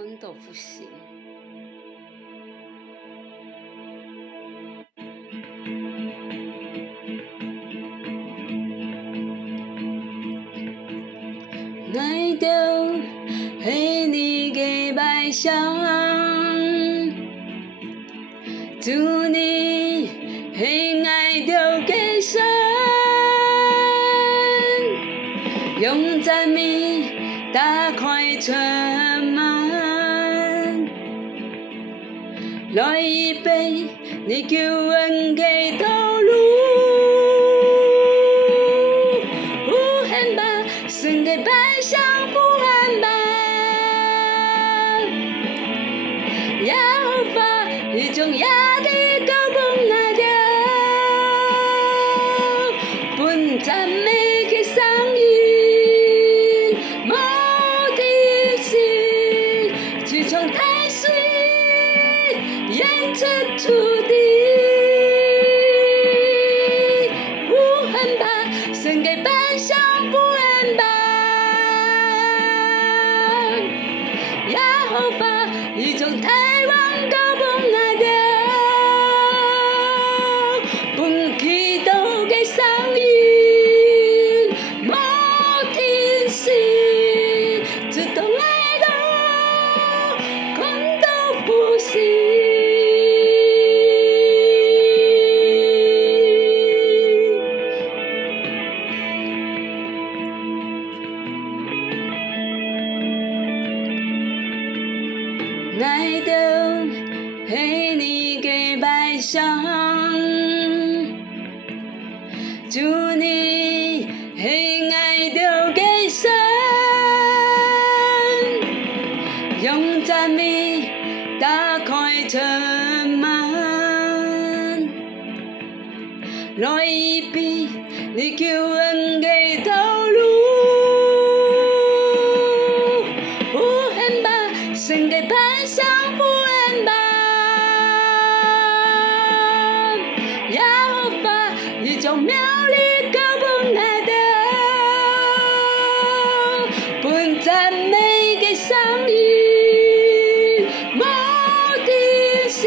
困都不行。爱着是你的悲伤，祝你是爱着的神，用赞美打开城门，来预备你救恩的道路。不恨吧，神的百姓不恨吧，耶和华已将亚的高峰拿掉，本赞美的声音，无敌是自从太水演出土地。不恨吧，神的百姓不恨吧，耶和华已将台湾高峰拿掉，本祈祷的声音，无停息，直到爱到困到不行。爱的是你的悲伤，祝你是爱着的神，用赞美打开城门，来预备你救恩的道路。不恨吧，神的百姓不恨吧，耶和华已将苗栗高峰拿掉，本赞美的声音，无敌是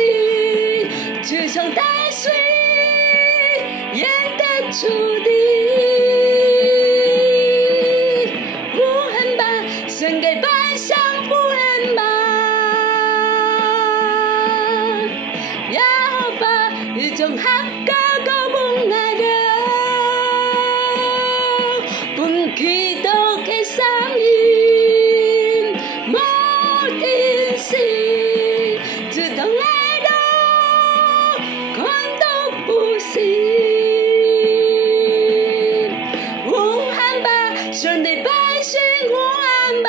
自从大水淹得出地。不恨吧，神的百姓不恨吧，耶和华已将客家高峰拿掉，本祈祷的声音，无停息，直到爱到困到不行。无憾吧，神的百姓无憾吧，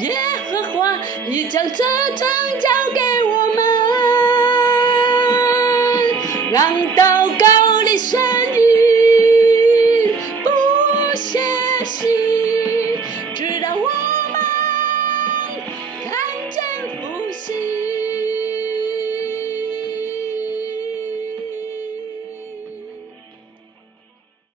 耶和华已将这城交给我们，让祷告的声